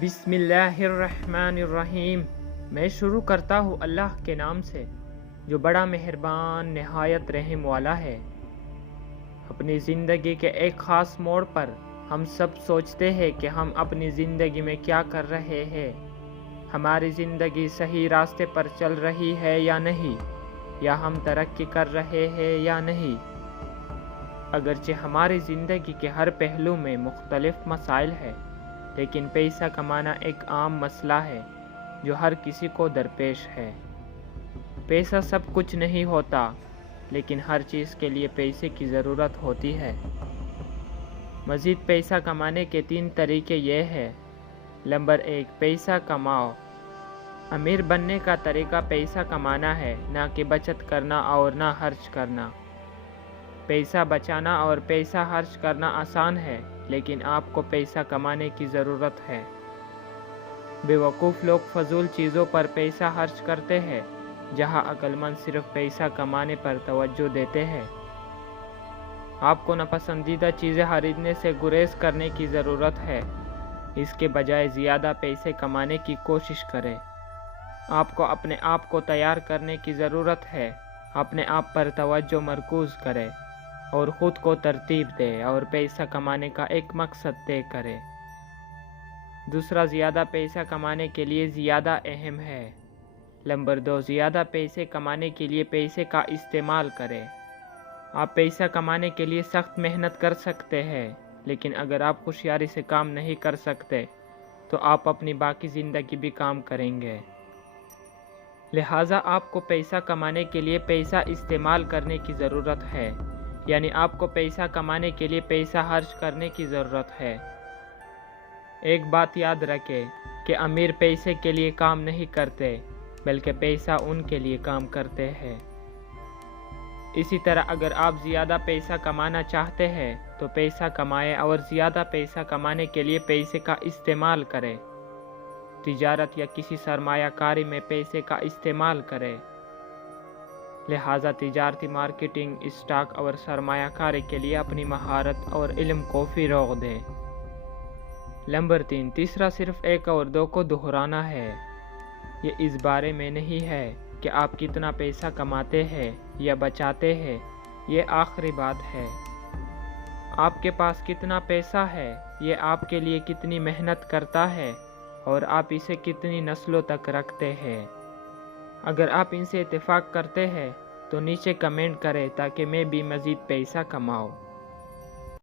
بسم اللہ الرحمن الرحیم۔ میں شروع کرتا ہوں اللہ کے نام سے جو بڑا مہربان نہایت رحم والا ہے۔ اپنی زندگی کے ایک خاص موڑ پر ہم سب سوچتے ہیں کہ ہم اپنی زندگی میں کیا کر رہے ہیں، ہماری زندگی صحیح راستے پر چل رہی ہے یا نہیں، یا ہم ترقی کر رہے ہیں یا نہیں۔ اگرچہ ہماری زندگی کے ہر پہلو میں مختلف مسائل ہیں، لیکن پیسہ کمانا ایک عام مسئلہ ہے جو ہر کسی کو درپیش ہے۔ پیسہ سب کچھ نہیں ہوتا، لیکن ہر چیز کے لیے پیسے کی ضرورت ہوتی ہے۔ مزید پیسہ کمانے کے 3 طریقے یہ ہیں۔ نمبر 1، پیسہ کماؤ۔ امیر بننے کا طریقہ پیسہ کمانا ہے، نہ کہ بچت کرنا اور نہ خرچ کرنا۔ پیسہ بچانا اور پیسہ خرچ کرنا آسان ہے، لیکن آپ کو پیسہ کمانے کی ضرورت ہے۔ بے وقوف لوگ فضول چیزوں پر پیسہ خرچ کرتے ہیں، جہاں عقل مند صرف پیسہ کمانے پر توجہ دیتے ہیں۔ آپ کو ناپسندیدہ چیزیں خریدنے سے گریز کرنے کی ضرورت ہے، اس کے بجائے زیادہ پیسے کمانے کی کوشش کریں۔ آپ کو اپنے آپ کو تیار کرنے کی ضرورت ہے، اپنے آپ پر توجہ مرکوز کریں اور خود کو ترتیب دیں اور پیسہ کمانے کا ایک مقصد طے کریں۔ دوسرا، زیادہ پیسہ کمانے کے لیے زیادہ اہم ہے۔ نمبر 2، زیادہ پیسے کمانے کے لیے پیسے کا استعمال کریں۔ آپ پیسہ کمانے کے لیے سخت محنت کر سکتے ہیں، لیکن اگر آپ ہوشیاری سے کام نہیں کر سکتے تو آپ اپنی باقی زندگی بھی کام کریں گے۔ لہٰذا آپ کو پیسہ کمانے کے لیے پیسہ استعمال کرنے کی ضرورت ہے، یعنی آپ کو پیسہ کمانے کے لیے پیسہ خرچ کرنے کی ضرورت ہے۔ ایک بات یاد رکھیں کہ امیر پیسے کے لیے کام نہیں کرتے، بلکہ پیسہ ان کے لیے کام کرتے ہیں۔ اسی طرح اگر آپ زیادہ پیسہ کمانا چاہتے ہیں تو پیسہ کمائیں اور زیادہ پیسہ کمانے کے لیے پیسے کا استعمال کریں۔ تجارت یا کسی سرمایہ کاری میں پیسے کا استعمال کریں۔ لہٰذا تجارتی مارکیٹنگ، اسٹاک اور سرمایہ کاری کے لیے اپنی مہارت اور علم کو فروغ دیں۔ نمبر 3، تیسرا صرف 1 اور 2 کو دہرانا ہے۔ یہ اس بارے میں نہیں ہے کہ آپ کتنا پیسہ کماتے ہیں یا بچاتے ہیں، یہ آخری بات ہے۔ آپ کے پاس کتنا پیسہ ہے یہ آپ کے لیے کتنی محنت کرتا ہے اور آپ اسے کتنی نسلوں تک رکھتے ہیں۔ اگر آپ ان سے اتفاق کرتے ہیں تو نیچے کمنٹ کریں تاکہ میں بھی مزید پیسہ کماؤں۔